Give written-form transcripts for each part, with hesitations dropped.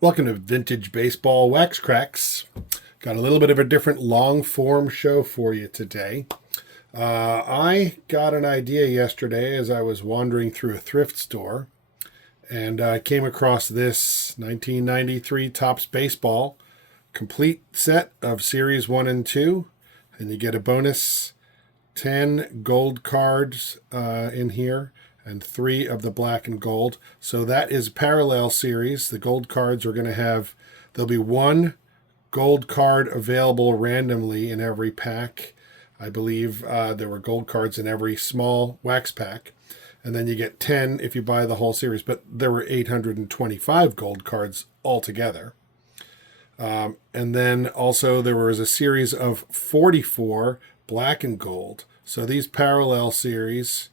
Welcome to Vintage Baseball Wax Cracks. Got a little bit of a different long form show for you today. I got an idea yesterday as I was wandering through a thrift store, and I came across this 1993 Topps Baseball complete set of Series 1 and 2, and you get a bonus 10 gold cards in here and 3 of the black and gold. So that is a parallel series. The gold cards are going to have, there'll be one gold card available randomly in every pack. I believe there were gold cards in every small wax pack. And then you get 10 if you buy the whole series. But there were 825 gold cards altogether. And then also there was a series of 44 black and gold. So these parallel series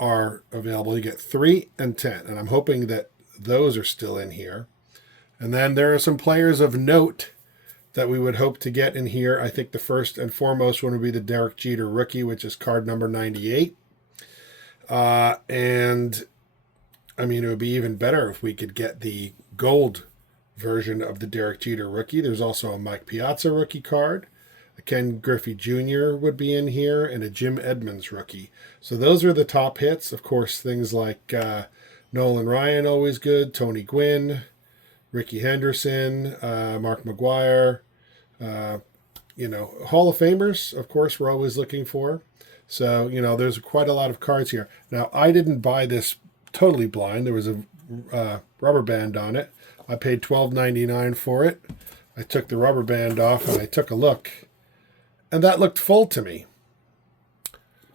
are available. You get 3 and 10, and I'm hoping that those are still in here. And then there are some players of note that we would hope to get in here. I think the first and foremost one would be the Derek Jeter rookie, which is card number 98. And I mean, it would be even better if we could get the gold version of the Derek Jeter rookie. There's also a Mike Piazza rookie card. A Ken Griffey Jr. would be in here, and a Jim Edmonds rookie. So those are the top hits. Of course, things like Nolan Ryan, always good. Tony Gwynn, Ricky Henderson, Mark McGuire. Hall of Famers, of course, we're always looking for. So, there's quite a lot of cards here. Now, I didn't buy this totally blind. There was a rubber band on it. I paid $12.99 for it. I took the rubber band off and I took a look. And that looked full to me.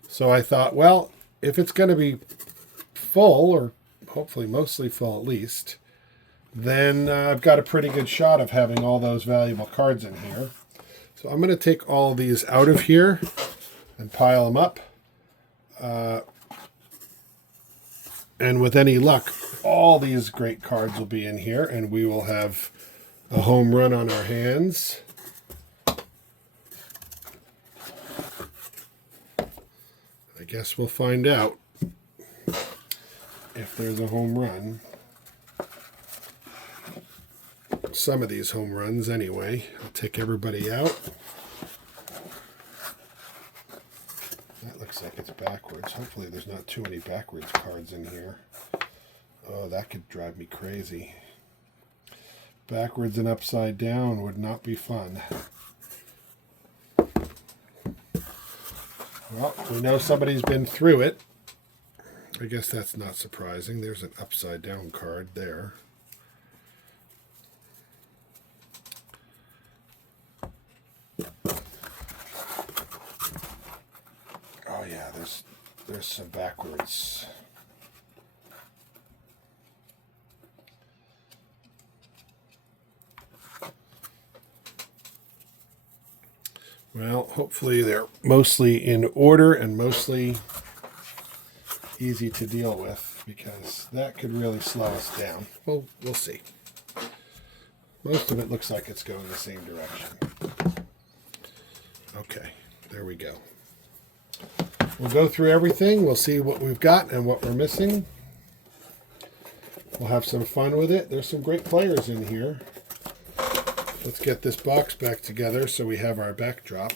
So I thought, well, if it's going to be full, or hopefully mostly full at least, then I've got a pretty good shot of having all those valuable cards in here. So I'm going to take all of these out of here and pile them up. And with any luck, all these great cards will be in here, and we will have a home run on our hands. I guess we'll find out if there's a home run. Some of these home runs anyway. I'll take everybody out. That looks like it's backwards. Hopefully there's not too many backwards cards in here. Oh, that could drive me crazy. Backwards and upside down would not be fun. Well, we know somebody's been through it. I guess that's not surprising. There's an upside down card there. Oh yeah, there's some backwards. Well, hopefully they're mostly in order and mostly easy to deal with, because that could really slow us down. Well, we'll see. Most of it looks like it's going the same direction. Okay, there we go. We'll go through everything. We'll see what we've got and what we're missing. We'll have some fun with it. There's some great players in here. Let's get this box back together so we have our backdrop.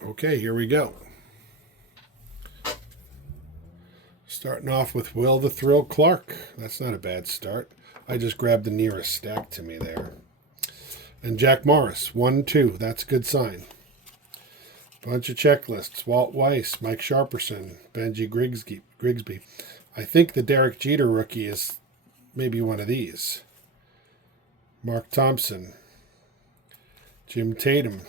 Okay, here we go. Starting off with Will the Thrill Clark. That's not a bad start. I just grabbed the nearest stack to me there. And Jack Morris, 1-2. That's a good sign. Bunch of checklists. Walt Weiss, Mike Sharperson, Benji Grigsby. I think the Derek Jeter rookie is maybe one of these. Mark Thompson. Jim Tatum.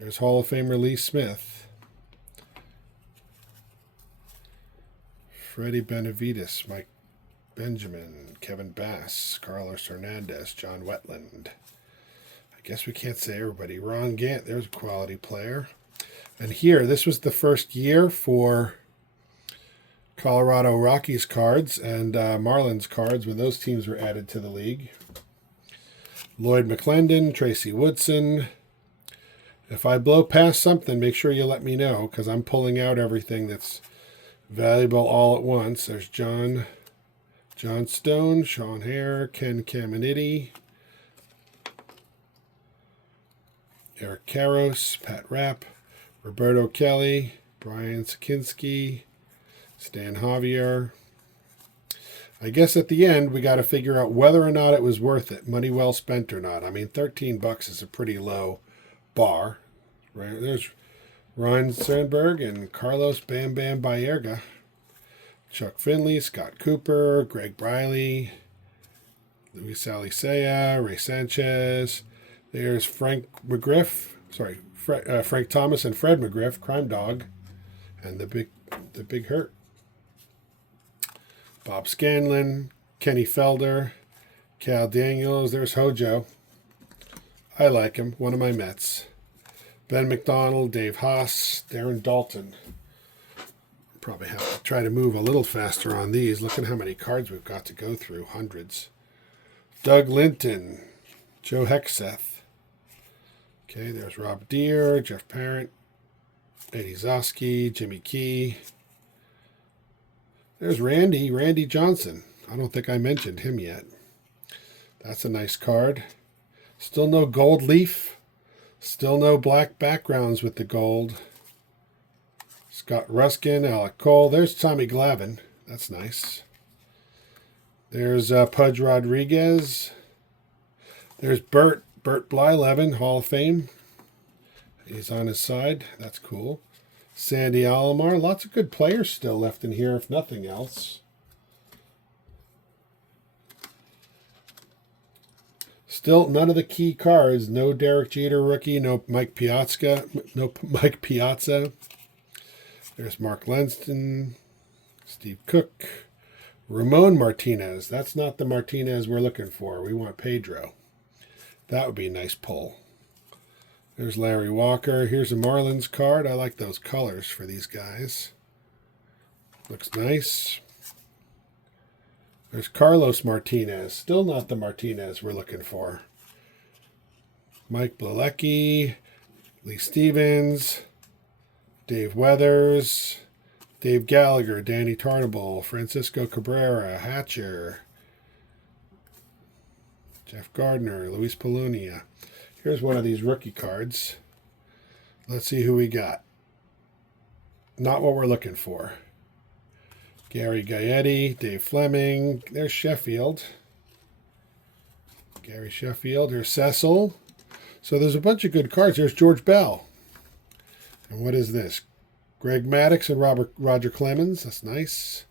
There's Hall of Famer Lee Smith. Freddie Benavides, Mike Benjamin, Kevin Bass, Carlos Hernandez, John Wetland. I guess we can't say everybody. Ron Gant, there's a quality player. And here, this was the first year for Colorado Rockies cards and Marlins cards when those teams were added to the league. Lloyd McClendon, Tracy Woodson. If I blow past something, make sure you let me know, because I'm pulling out everything that's Valuable all at once. There's John Stone, Sean Hare, Ken Caminiti, Eric Karros, Pat Rapp, Roberto Kelly, Brian Sakinski, Stan Javier. I guess at the end we got to figure out whether or not it was worth it, money well spent or not. I mean, $13 is a pretty low bar. Right there's Ryan Sandberg and Carlos Bam Bam Baerga, Chuck Finley, Scott Cooper, Greg Briley, Luis Alicea, Ray Sanchez. There's Frank Thomas and Fred McGriff, Crime Dog, and the big hurt. Bob Scanlon, Kenny Felder, Cal Daniels. There's Hojo. I like him. One of my Mets. Ben McDonald, Dave Haas, Darren Dalton. Probably have to try to move a little faster on these. Look at how many cards we've got to go through. Hundreds. Doug Linton, Joe Hexeth. Okay, there's Rob Deere, Jeff Parent, Eddie Zosky, Jimmy Key. There's Randy Johnson. I don't think I mentioned him yet. That's a nice card. Still no gold leaf. Still no black backgrounds with the gold. Scott Ruskin, Alec Cole. There's Tommy Glavine. That's nice. There's Pudge Rodriguez. There's Bert Blyleven, Hall of Fame. He's on his side. That's cool. Sandy Alomar. Lots of good players still left in here, if nothing else. Still none of the key cards. No Derek Jeter rookie. No Mike Piazza. There's Mark Lenston. Steve Cook. Ramon Martinez. That's not the Martinez we're looking for. We want Pedro. That would be a nice pull. There's Larry Walker. Here's a Marlins card. I like those colors for these guys. Looks nice. There's Carlos Martinez. Still not the Martinez we're looking for. Mike Blalecki. Lee Stevens. Dave Weathers. Dave Gallagher. Danny Tarnable. Francisco Cabrera. Hatcher. Jeff Gardner. Luis Polonia. Here's one of these rookie cards. Let's see who we got. Not what we're looking for. Gary Gaetti, Dave Fleming. There's Sheffield. Gary Sheffield. There's Cecil. So there's a bunch of good cards. There's George Bell. And what is this? Greg Maddux and Roger Clemens. That's nice.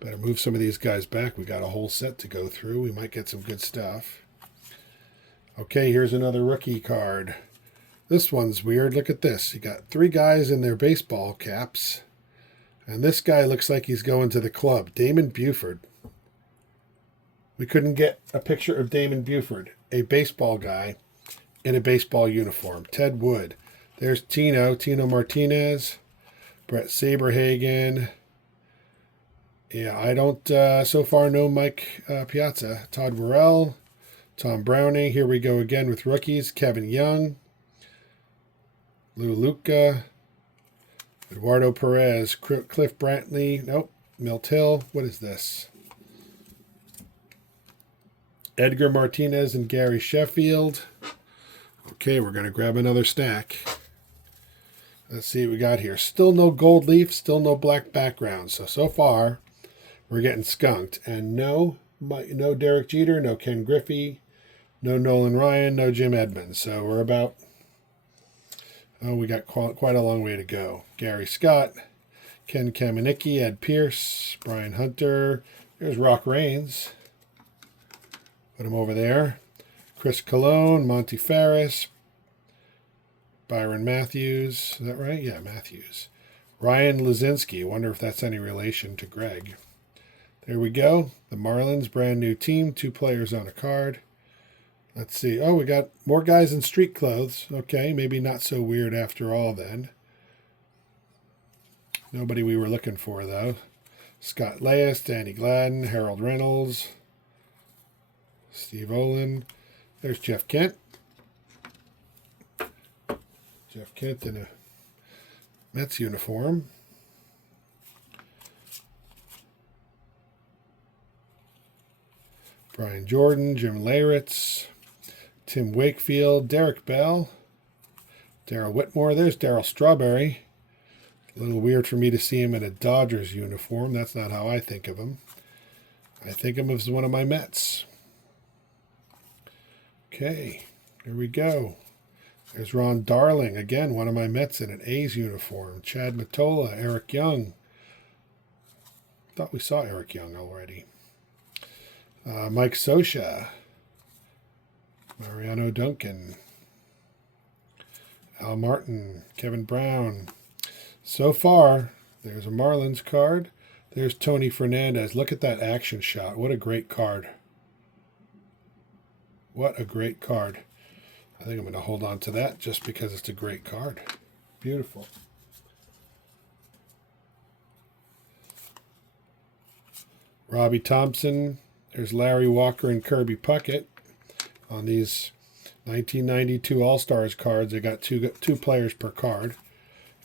Better move some of these guys back. We got a whole set to go through. We might get some good stuff. Okay, here's another rookie card. This one's weird. Look at this. You got 3 guys in their baseball caps. And this guy looks like he's going to the club. Damon Buford. We couldn't get a picture of Damon Buford, a baseball guy in a baseball uniform. Ted Wood. There's Tino Martinez. Brett Saberhagen. Yeah, I don't so far know Mike Piazza. Todd Worrell. Tom Browning. Here we go again with rookies. Kevin Young. Lou Luca. Eduardo Perez. Cliff Brantley. Nope. Milt Hill. What is this? Edgar Martinez and Gary Sheffield. Okay, we're going to grab another stack. Let's see what we got here. Still no gold leaf. Still no black background. So far, we're getting skunked. And no Derek Jeter. No Ken Griffey. No Nolan Ryan, no Jim Edmonds. So we're about, we got quite a long way to go. Gary Scott, Ken Kamenicki, Ed Pierce, Brian Hunter. There's Rock Raines. Put him over there. Chris Colon, Monty Ferris, Byron Matthews. Is that right? Yeah, Matthews. Ryan Lazinski. Wonder if that's any relation to Greg. There we go. The Marlins, brand new team. 2 players on a card. Let's see. Oh, we got more guys in street clothes. Okay, maybe not so weird after all then. Nobody we were looking for, though. Scott Leyes, Danny Gladden, Harold Reynolds, Steve Olin. There's Jeff Kent. Jeff Kent in a Mets uniform. Brian Jordan, Jim Leyritz, Tim Wakefield, Derek Bell, Darryl Whitmore. There's Darryl Strawberry. A little weird for me to see him in a Dodgers uniform. That's not how I think of him. I think of him as one of my Mets. Okay, here we go. There's Ron Darling, again, one of my Mets in an A's uniform. Chad Mottola, Eric Young. Thought we saw Eric Young already. Mike Scioscia, Mariano Duncan, Al Martin, Kevin Brown. So far, there's a Marlins card. There's Tony Fernandez. Look at that action shot. What a great card. What a great card. I think I'm going to hold on to that just because it's a great card. Beautiful. Robbie Thompson. There's Larry Walker and Kirby Puckett. On these 1992 All-Stars cards, they got two players per card.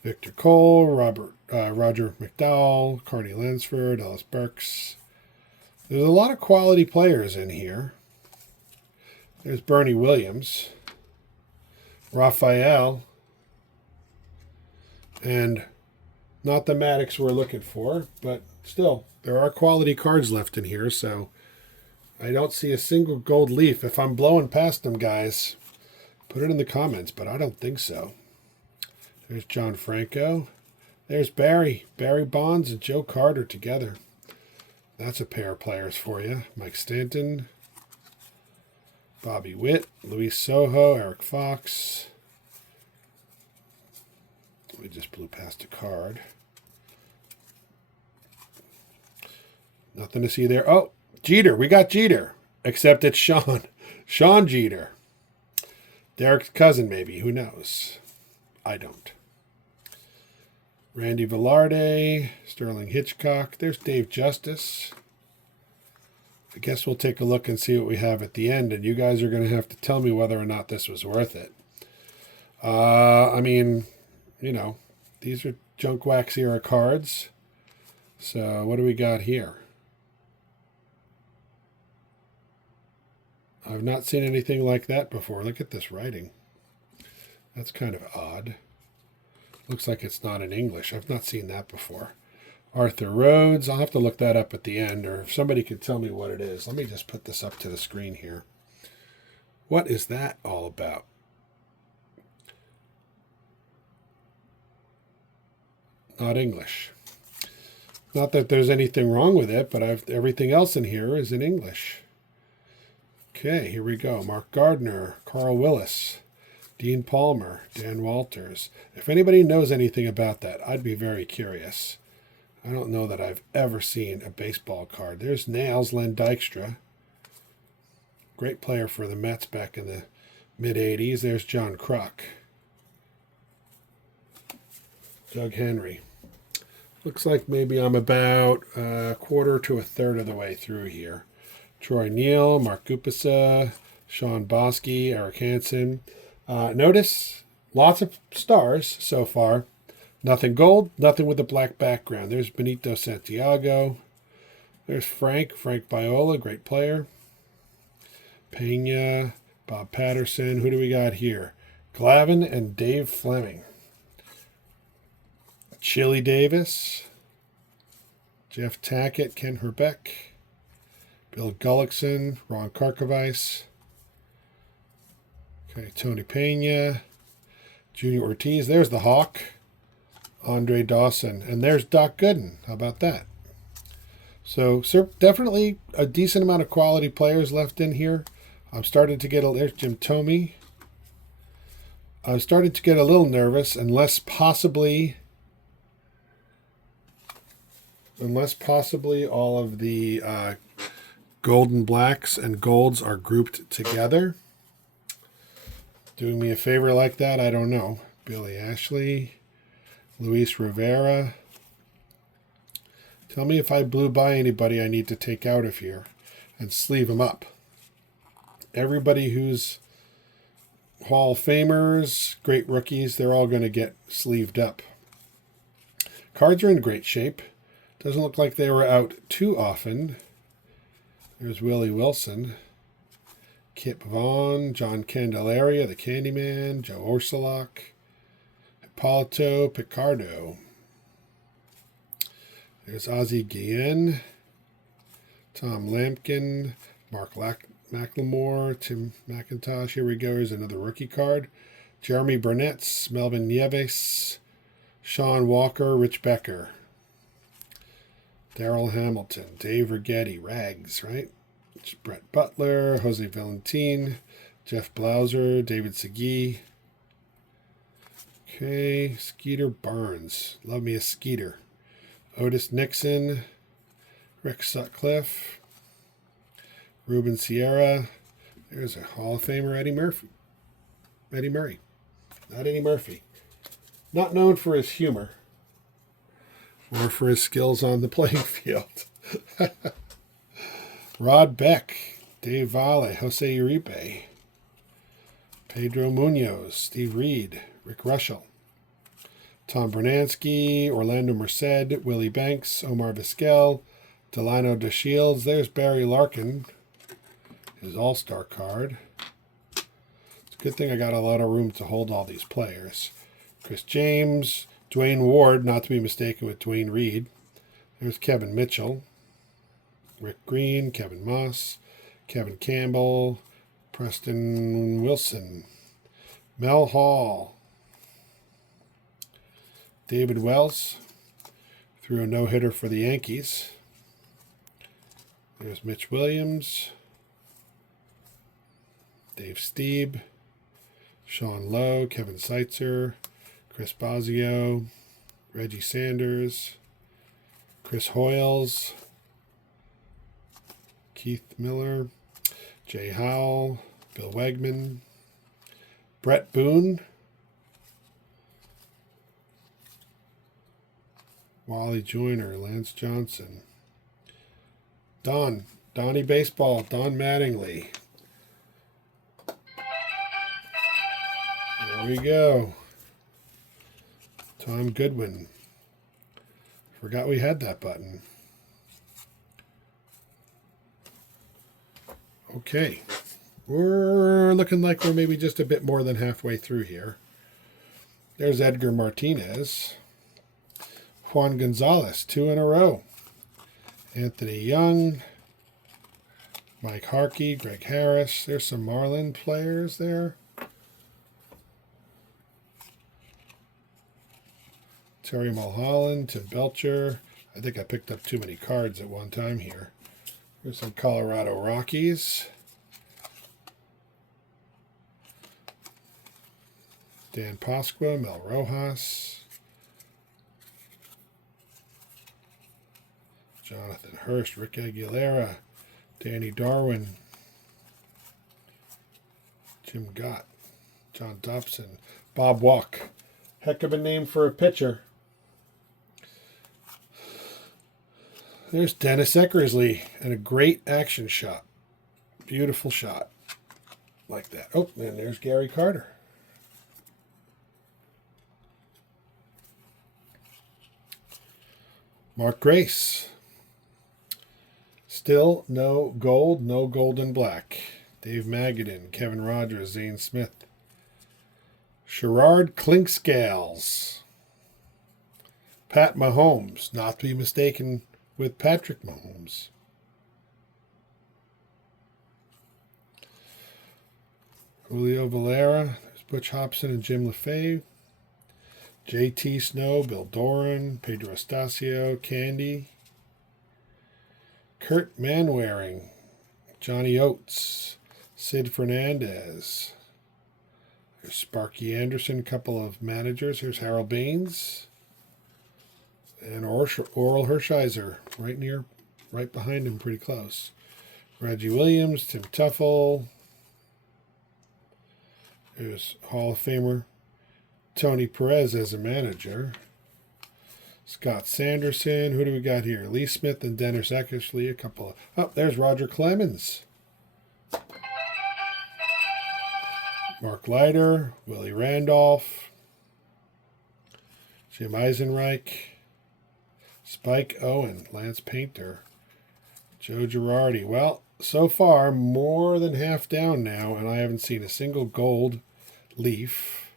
Victor Cole, Roger McDowell, Carney Lansford, Ellis Burks. There's a lot of quality players in here. There's Bernie Williams, Raphael, and not the Maddox we're looking for, but still, there are quality cards left in here, so I don't see a single gold leaf. If I'm blowing past them, guys, put it in the comments, but I don't think so. There's John Franco. There's Barry Bonds and Joe Carter together. That's a pair of players for you. Mike Stanton, Bobby Witt, Luis Sojo, Eric Fox. We just blew past a card. Nothing to see there. Oh, Jeter. We got Jeter. Except it's Sean. Sean Jeter. Derek's cousin, maybe. Who knows? I don't. Randy Velarde. Sterling Hitchcock. There's Dave Justice. I guess we'll take a look and see what we have at the end, and you guys are going to have to tell me whether or not this was worth it. I mean, you know, these are junk wax era cards. So what do we got here? I've not seen anything like that before. Look at this writing. That's kind of odd. Looks like it's not in English. I've not seen that before. Arthur Rhodes. I'll have to look that up at the end, or if somebody could tell me what it is. Let me just put this up to the screen here. What is that all about? Not English. Not that there's anything wrong with it, but everything else in here is in English. Okay, here we go. Mark Gardner, Carl Willis, Dean Palmer, Dan Walters. If anybody knows anything about that, I'd be very curious. I don't know that I've ever seen a baseball card. There's Nails, Len Dykstra. Great player for the Mets back in the mid-'80s. There's John Kruk. Doug Henry. Looks like maybe I'm about a quarter to a third of the way through here. Troy Neal, Mark Gupasa, Sean Bosky, Eric Hansen. Notice lots of stars so far. Nothing gold, nothing with a black background. There's Benito Santiago. There's Frank Viola, great player. Pena, Bob Patterson. Who do we got here? Glavine and Dave Fleming. Chili Davis. Jeff Tackett, Ken Herbeck. Bill Gullickson, Ron Karkovice. Okay, Tony Pena. Junior Ortiz. There's the Hawk. Andre Dawson. And there's Doc Gooden. How about that? So definitely a decent amount of quality players left in here. I'm starting to get there's Jim Thome. I'm starting to get a little nervous unless possibly all of the golden blacks and golds are grouped together. Doing me a favor like that, I don't know. Billy Ashley, Luis Rivera. Tell me if I blew by anybody I need to take out of here and sleeve them up. Everybody who's Hall of Famers, great rookies, they're all going to get sleeved up. Cards are in great shape. Doesn't look like they were out too often. There's Willie Wilson. Kip Vaughn, John Candelaria, the Candyman, Joe Orsolak, Hippolito Picardo. There's Ozzie Guillen, Tom Lampkin, Mark McLemore, Tim McIntosh. Here we go. Here's another rookie card. Jeremy Burnett, Melvin Nieves, Sean Walker, Rich Becker, Darrell Hamilton, Dave Righetti, Rags, right? It's Brett Butler, Jose Valentin, Jeff Blauser, David Segui. Okay, Skeeter Barnes. Love me a Skeeter. Otis Nixon, Rick Sutcliffe, Ruben Sierra. There's a Hall of Famer, Eddie Murphy. Eddie Murray. Not Eddie Murphy. Not known for his humor or for his skills on the playing field. Rod Beck, Dave Valle, Jose Uribe, Pedro Munoz, Steve Reed, Rick Rushell, Tom Bernansky, Orlando Merced, Willie Banks, Omar Vizquel, Delano DeShields. There's Barry Larkin, his all-star card. It's a good thing I got a lot of room to hold all these players. Chris James, Dwayne Ward, not to be mistaken with Dwayne Reed. There's Kevin Mitchell, Rick Green, Kevin Moss, Kevin Campbell, Preston Wilson, Mel Hall, David Wells, threw a no-hitter for the Yankees. There's Mitch Williams, Dave Stieb, Sean Lowe, Kevin Seitzer, Chris Bosio, Reggie Sanders, Chris Hoyles, Keith Miller, Jay Howell, Bill Wegman, Brett Boone, Wally Joyner, Lance Johnson, Donnie Baseball, Don Mattingly. There we go. Tom Goodwin. Forgot we had that button. Okay. We're looking like we're maybe just a bit more than halfway through here. There's Edgar Martinez. Juan Gonzalez, 2 in a row. Anthony Young. Mike Harkey, Greg Harris. There's some Marlin players there. Terry Mulholland, Tim Belcher. I think I picked up too many cards at one time here. There's some Colorado Rockies. Dan Pasqua, Mel Rojas. Jonathan Hurst, Rick Aguilera, Danny Darwin, Jim Gott, John Dobson, Bob Walk. Heck of a name for a pitcher. There's Dennis Eckersley and a great action shot. Beautiful shot. Like that. Oh, and there's Gary Carter. Mark Grace. Still no gold, no gold and black. Dave Magadan, Kevin Rogers, Zane Smith. Sherrard Clinkscales. Pat Mahomes, not to be mistaken with Patrick Mahomes. Julio Valera, there's Butch Hobson and Jim LaFave. J.T. Snow, Bill Doran, Pedro Estacio, Candy. Kurt Manwaring, Johnny Oates, Sid Fernandez. There's Sparky Anderson, a couple of managers. Here's Harold Baines. And Oral Hershiser, right behind him, pretty close. Reggie Williams, Tim Tuffle. There's Hall of Famer Tony Perez as a manager. Scott Sanderson. Who do we got here? Lee Smith and Dennis Eckersley. A couple of... Oh, there's Roger Clemens. Mark Leiter. Willie Randolph. Jim Eisenreich. Spike Owen. Lance Painter. Joe Girardi. Well, so far, more than half down now, and I haven't seen a single gold leaf.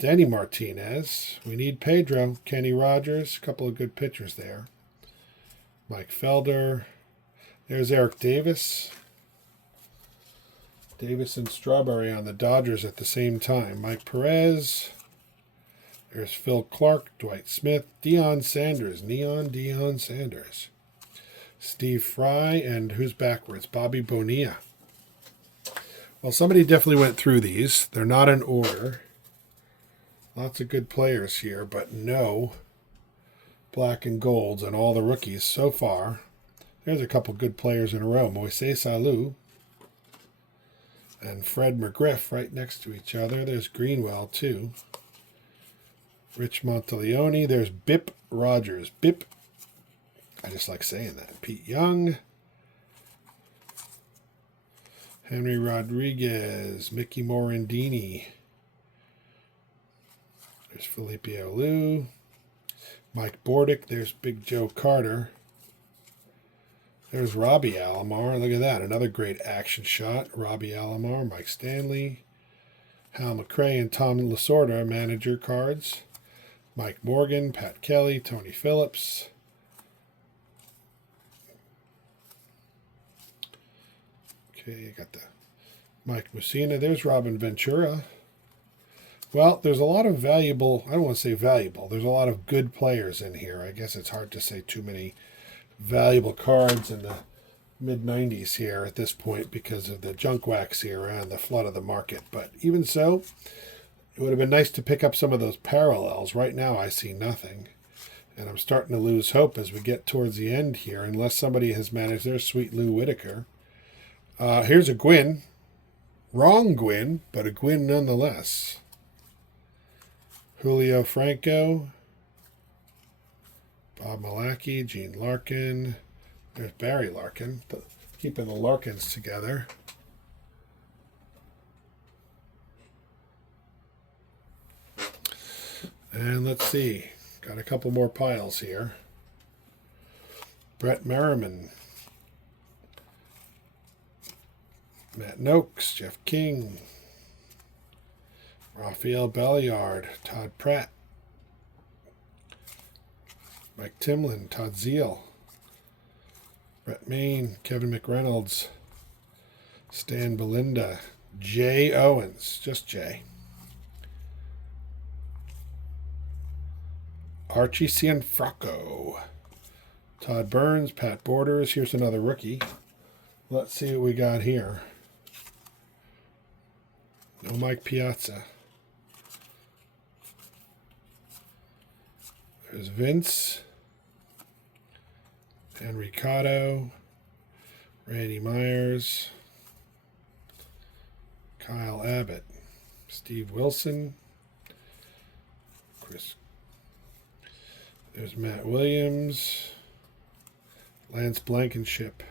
Denny Martinez. We need Pedro. Kenny Rogers. A couple of good pitchers there. Mike Felder. There's Eric Davis. Davis and Strawberry on the Dodgers at the same time. Mike Perez. There's Phil Clark, Dwight Smith, Deion Sanders, Deion Sanders. Steve Fry, and who's backwards? Bobby Bonilla. Well, somebody definitely went through these. They're not in order. Lots of good players here, but no black and golds and all the rookies so far. There's a couple good players in a row. Moises Alou and Fred McGriff right next to each other. There's Greenwell, too. Rich Monteleone. There's Bip Rogers. Bip. I just like saying that. Pete Young. Henry Rodriguez. Mickey Morandini. There's Felipe Alou. Mike Bordick. There's Big Joe Carter. There's Robbie Alomar. Look at that. Another great action shot. Robbie Alomar. Mike Stanley. Hal McRae and Tom Lasorda, manager cards. Mike Morgan, Pat Kelly, Tony Phillips. Okay, you got the Mike Mussina. There's Robin Ventura. Well, there's a lot of valuable, I don't want to say valuable, there's a lot of good players in here. I guess it's hard to say too many valuable cards in the mid-90s here at this point because of the junk wax era and the flood of the market. But even so, it would have been nice to pick up some of those parallels. Right now I see nothing. And I'm starting to lose hope as we get towards the end here, unless somebody has managed their Sweet Lou Whitaker. Here's a Gwynn. Wrong Gwynn, but a Gwynn nonetheless. Julio Franco. Bob Malacky, Gene Larkin. There's Barry Larkin, keeping the Larkins together. And let's see, got a couple more piles here. Brett Merriman. Matt Noakes, Jeff King. Rafael Belliard, Todd Pratt. Mike Timlin, Todd Zeal. Brett Main, Kevin McReynolds. Stan Belinda. Jay Owens, just Jay. Archie Cianfrocco. Todd Burns, Pat Borders. Here's another rookie. Let's see what we got here. No Mike Piazza. There's Vince. Enricato. Randy Myers. Kyle Abbott. Steve Wilson. Chris. There's Matt Williams. Lance Blankenship.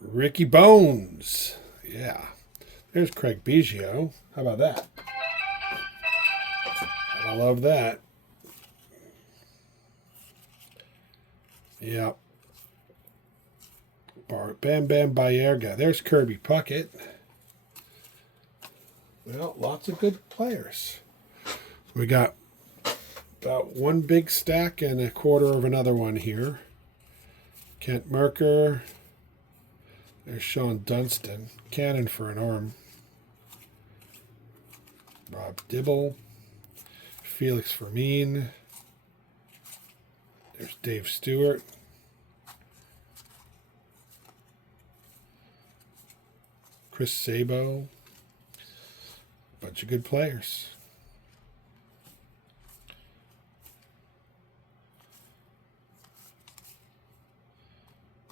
Ricky Bones. Yeah. There's Craig Biggio. How about that? I love that. Yep. Bam Bam Bayerga. There's Kirby Puckett. Well, lots of good players. We got about one big stack and a quarter of another one here. Kent Merker. There's Sean Dunston. Cannon for an arm. Rob Dibble. Felix Fermin. There's Dave Stewart. Chris Sabo. Bunch of good players.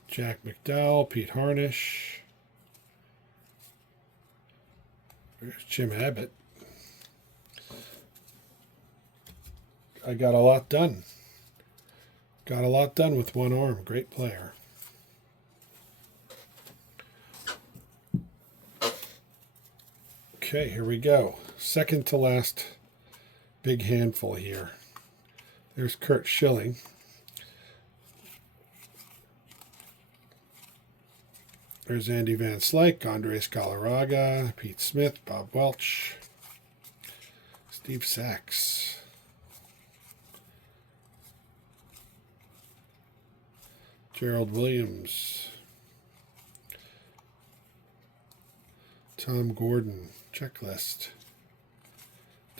Jack McDowell, Pete Harnish. There's Jim Abbott. I got a lot done. Got a lot done with one arm. Great player. Okay, here we go. Second to last big handful here. There's Kurt Schilling. There's Andy Van Slyke, Andres Galarraga, Pete Smith, Bob Welch, Steve Sachs, Gerald Williams, Tom Gordon, checklist,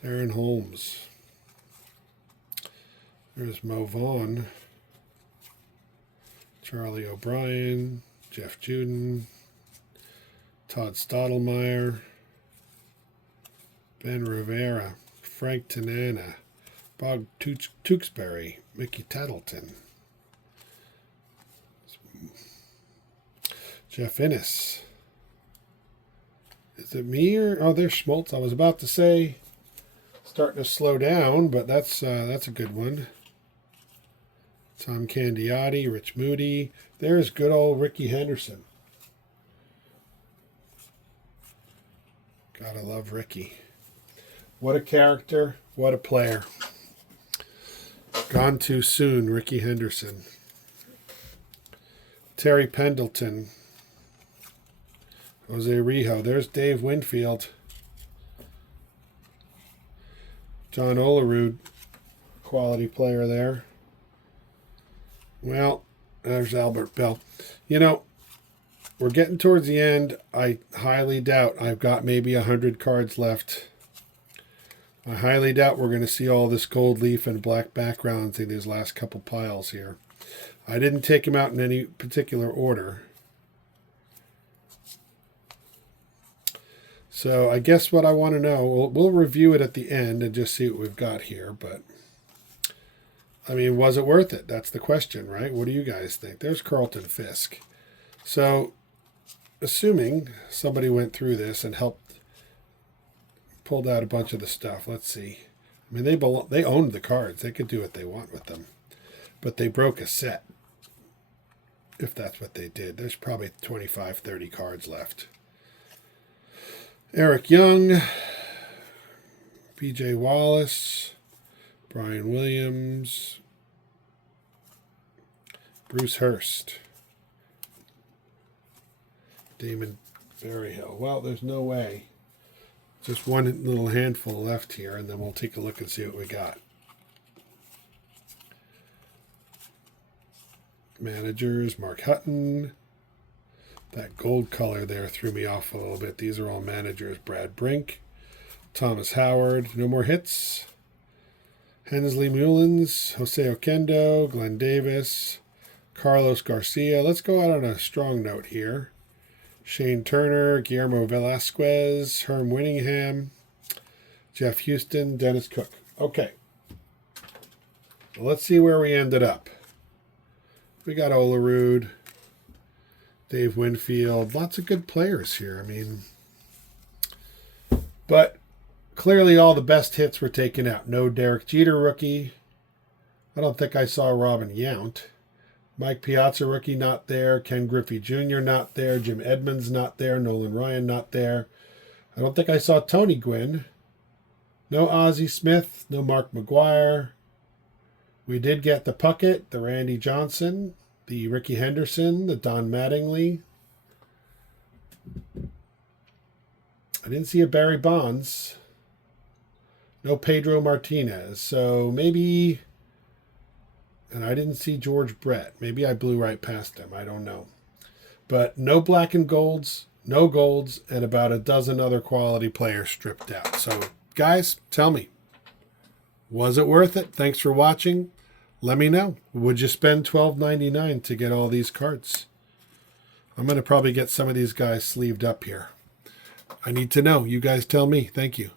Darren Holmes, there's Mo Vaughn, Charlie O'Brien, Jeff Juden, Todd Stottlemyre, Ben Rivera, Frank Tanana, Bob Tewksbury, Mickey Tattleton, Jeff Innes. Is it me or... Oh, there's Schmaltz. I was about to say starting to slow down, but that's a good one. Tom Candiotti, Rich Moody. There's good old Ricky Henderson. Gotta love Ricky. What a character. What a player. Gone too soon, Ricky Henderson. Terry Pendleton. Jose Rijo. There's Dave Winfield. John Olerud. Quality player there. Well, there's Albert Bell. You know, we're getting towards the end. I highly doubt I've got maybe 100 cards left. I highly doubt we're going to see all this gold leaf and black backgrounds in these last couple piles here. I didn't take them out in any particular order. So I guess what I want to know, we'll review it at the end and just see what we've got here. But, I mean, was it worth it? That's the question, right? What do you guys think? There's Carlton Fisk. So, assuming somebody went through this and pulled out a bunch of the stuff. Let's see. I mean, they owned the cards. They could do what they want with them. But they broke a set, if that's what they did. There's probably 25, 30 cards left. Eric Young, B.J. Wallace, Brian Williams, Bruce Hurst, Damon Berryhill. Well, there's no way. Just one little handful left here, and then we'll take a look and see what we got. Managers, Mark Hutton. That gold color there threw me off a little bit. These are all managers. Brad Brink, Thomas Howard. No more hits. Hensley Mullins, Jose Oquendo, Glenn Davis, Carlos Garcia. Let's go out on a strong note here. Shane Turner, Guillermo Velasquez, Herm Winningham, Jeff Houston, Dennis Cook. Okay. Well, let's see where we ended up. We got Olerud, Dave Winfield. Lots of good players here. I mean, but clearly all the best hits were taken out. No Derek Jeter rookie. I don't think I saw Robin Yount. Mike Piazza rookie not there. Ken Griffey Jr. not there. Jim Edmonds not there. Nolan Ryan not there. I don't think I saw Tony Gwynn. No Ozzie Smith. No Mark McGuire. We did get the Puckett, the Randy Johnson, the Ricky Henderson, the Don Mattingly. I didn't see a Barry Bonds. No Pedro Martinez. So maybe... And I didn't see George Brett. Maybe I blew right past him. I don't know. But no black and golds, no golds, and about a dozen other quality players stripped out. So, guys, tell me, was it worth it? Thanks for watching. Let me know. Would you spend $12.99 to get all these cards? I'm going to probably get some of these guys sleeved up here. I need to know. You guys tell me. Thank you.